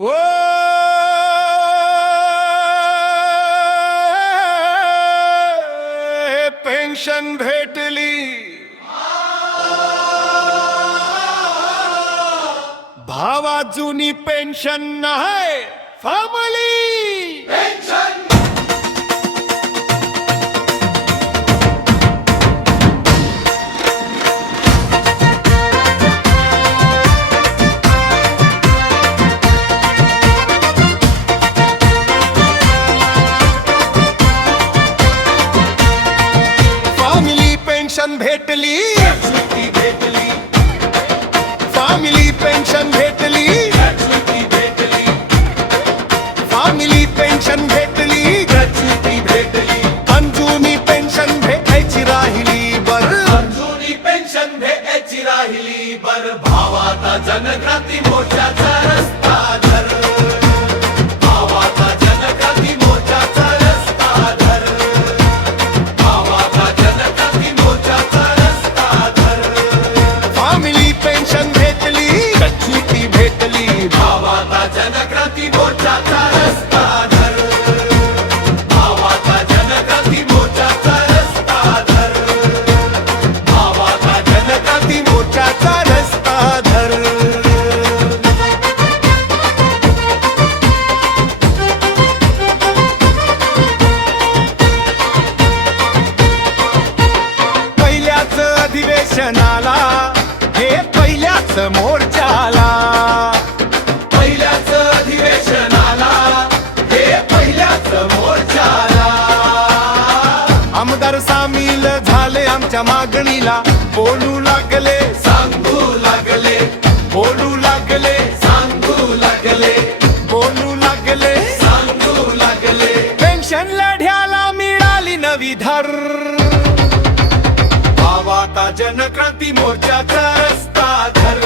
ओ pension भेटली, भावा जुनी पेन्शन नाही फॅमिली पेन्शन. भेटली भेटली फॅमिली पेन्शन भेटली भेटली फॅमिली पेन्शन भेटली ग्रॅच्युटी भेटली. अंजुनी पेन्शन भेटायची राहिली बर, अंजुनी पेन्शन भेटायची राहिली बर. भावाचा जनक्रांती मोर्चाचा रस्ता धर, भावाचा जनक्रांती मोर्चाचा रस्ता धर, भावाचा जनक्रांती मोर्चाचा रस्ता धर. फॅमिली पेन्शन भेटली ग्रॅच्युटी भेटली, भावाचा जनक्रांती मोर्चाचा रस्ता धर, भावाचा जनक्रांती मोर्चाचा रस्ता धर, भावाचा जनक्रांती मोर्चाचा रस्ता धर. पहिल्याच अधिवेशनाला हे पहिल्याच मोर्चाला, पहिल्याच अधिवेशनाला हे पहिल्याच मोर्चाला. आमदार सामील झाले आमच्या मागणीला, बोलू लागले सांगू लागले, बोलू लागले सांगू लागले, बोलू लागले. सांगू लागले. पेन्शन लढ्याला मिळाली नवी धर, भावाचा जनक्रांती मोर्चाचा रस्ता धर,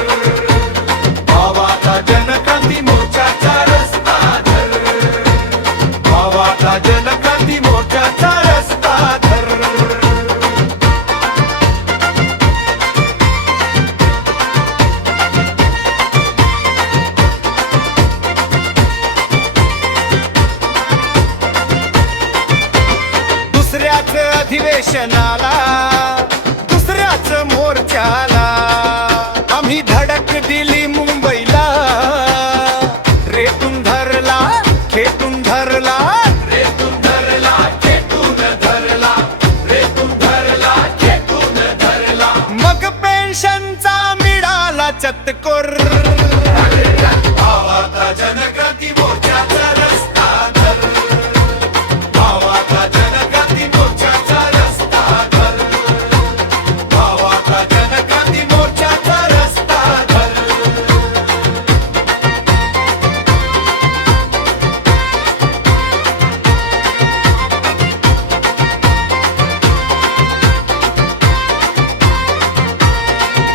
भावाचा जनक्रांती मोर्चाचा रस्ता धर, भावाचा जनक्रांती मोर्चाचा रस्ता धर. दुसऱ्याच अधिवेशनाला, दुसऱ्याच मोर्चाला आम्ही धडक दिली मुंबईला. रेतून धरला खेटून धरला, रेतून धरला खेटून धरला, रेतून धरला खेटून धरला. मग पेन्शनचा मिळाला चतकोर. भावाचा जनक्रांती मोर्चाचा रस्ता धर, भावाचा जनक्रांती मोर्चाचा रस्ता धर, भावाचा जनक्रांती मोर्चाचा रस्ता धर.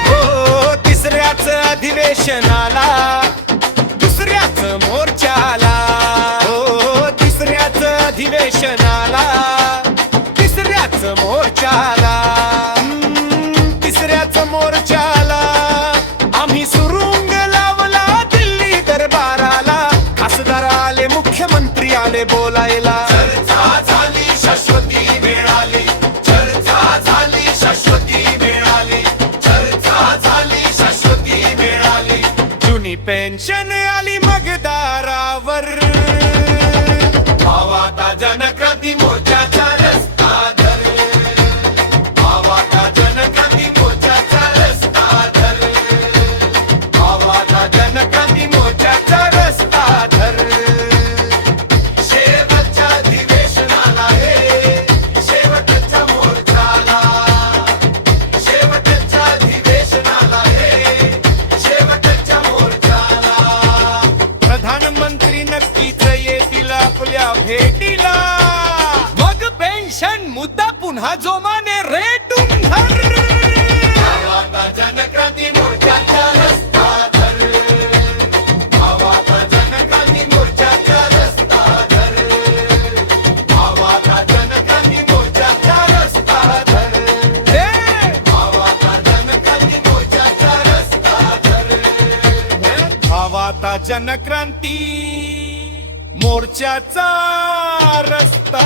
हो तिसऱ्याच अधिवेशनाला, दुसऱ्याच मोर्चाला. हो तिसऱ्याच अधिवेशनाला, तिसऱ्याच मोर्चाला. तिसऱ्याच मोर्चाला आम्ही सुरुंग लावला दिल्ली दरबाराला. खासदार आले मुख्यमंत्री आले बोलायला. चर्चा झाली शाश्वती मिळाली, चर्चा झाली शाश्वती मिळाली, चर्चा झाली शाश्वती मिळाली. जुनी पेन्शन आली मग दारावर, भावाचा जनक्रांती मोर्चाचा रस्ता धर, भावाचा जनक्रांती मोर्चाचा रस्ता धर, भावाचा जनक्रांती मोर्चाचा रस्ता धर. शेवटच्या अधिवेशनाला हे शेवटच्या मोर्चाला, शेवटच्या अधिवेशनाला हे शेवटच्या मोर्चाला. प्रधानमंत्री नक्कीच येतील आपल्या भेटीला. मग पेन्शन मुद्दा पुन्हा जोमाने रेटून धर. भावाचा जनक्रांती मोर्चाचा रस्ता धर, भावाचा जनक्रांती मोर्चाचा रस्ता धर, भावाचा जनक्रांती मोर्चाचा रस्ता धर, भावाचा जनक्रांती मोर्चाचा रस्ता धर. भावाचा जनक्रांती मोर्चाचा रस्ता